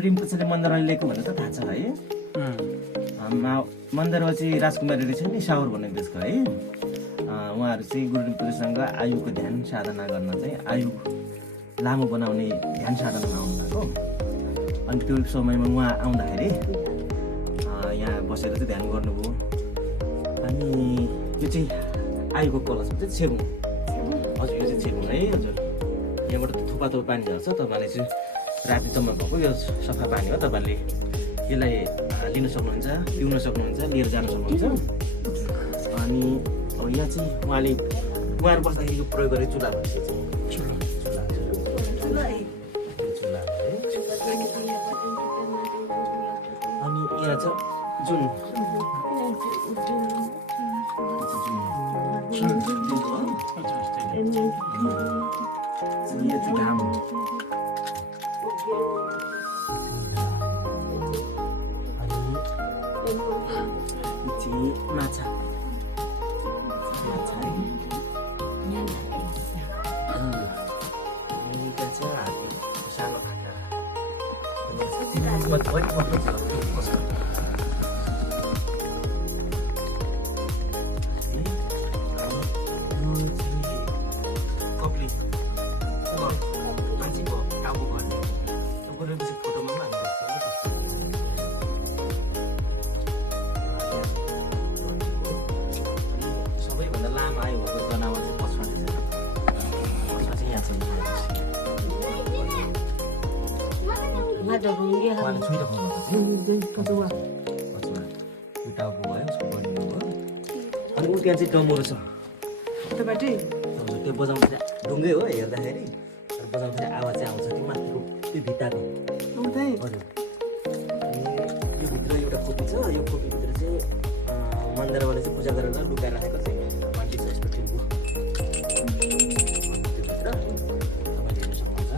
रिम्पोछेले मन्दिरमा ल्याएको भनेर त थाहा छ है। मन्दिरमा चाहिँ राजकुमारीले छ नि सावर भनेको देशको है। उहाँहरू चाहिँ गुरु रिम्पोछेसँग आयुको ध्यान साधना गर्न चाहिँ आयु लामो बनाउने ध्यान साधनामा आउनुभएको। अनि त्यो समयमा उहाँ आउँदाखेरि यहाँ बसेर चाहिँ ध्यान गर्नुभयो। अनि यो चाहिँ आयुको कलशमा चाहिँ छेबुङ। हजुर यो चाहिँ छेबुङ है हजुर। यहाँबाट थुपा पानी झर्छ। तपाईँले चाहिँ राति जम्मा भएको यो सफा पानी हो। तपाईँले यसलाई लिन सक्नुहुन्छ, पिउन सक्नुहुन्छ, लिएर जान सक्नुहुन्छ। अनि अब यहाँ चाहिँ उहाँहरू बस्दाखेरि यो प्रयोग गरेको चुल्हा भन्छ चाहिँ अनि यहाँ छ जुन यो चाहिँ घाम अनि माछा सानो कप्ली मान्छेको टाउको गर्ने गरेपछि फोटोमा पनि सबैभन्दा लामो आयु भएको जनावर चाहिँ पछाडि छ। पछाडि चाहिँ यहाँ छ। उहाँले छुइराख्नु भएको चाहिँ यो टाउको भयो, उसको बडी भयो। अनि ऊ त्यहाँ चाहिँ डमोरो छ। त्यो बजाउँदाखेरि ढुङ्गै हो हेर्दाखेरि, बजाउँदाखेरि आवाज चाहिँ आउँछ त्यो माथिको त्यो भित्ताको। हजुर यो भित्र एउटा खोपी छ। यो खोपीभित्र चाहिँ मन्दिरवाले चाहिँ पूजा गरेर लुकाएर राखेको चाहिँ मान्छे छ यस्तो टिम्पो। त्योभित्र तपाईँले हेर्नु सक्नुहुन्छ।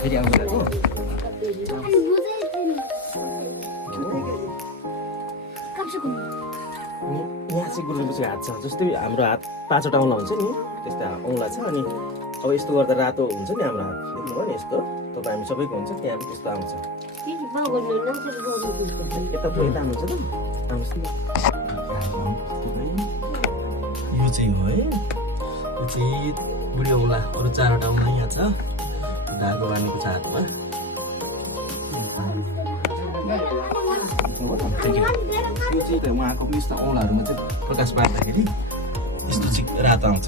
फेरि आउनु भएको यहाँ चाहिँ गुरु रिम्पोछेको हात छ। जस्तै हाम्रो हात 5वटा औँला हुन्छ नि त्यस्तै औँला छ। अनि अब यस्तो गर्दा रातो हुन्छ नि हाम्रो हात, देख्नुभयो नि यस्तो। तपाईँ हामी सबैको हुन्छ, त्यहाँ पनि त्यस्तो आउँछ। यता आउनुहुन्छ त आउनुहोस् न। यो चाहिँ हो है, यो चाहिँ बुढी औँला। अरू 4वटा औँला यहाँ छ। धागो बाँधेको छ हातमा। यो चाहिँ उहाँको पनि यस्तो औँलाहरूमा चाहिँ प्रकाश पार्दाखेरि यस्तो चाहिँ रातो आउँछ।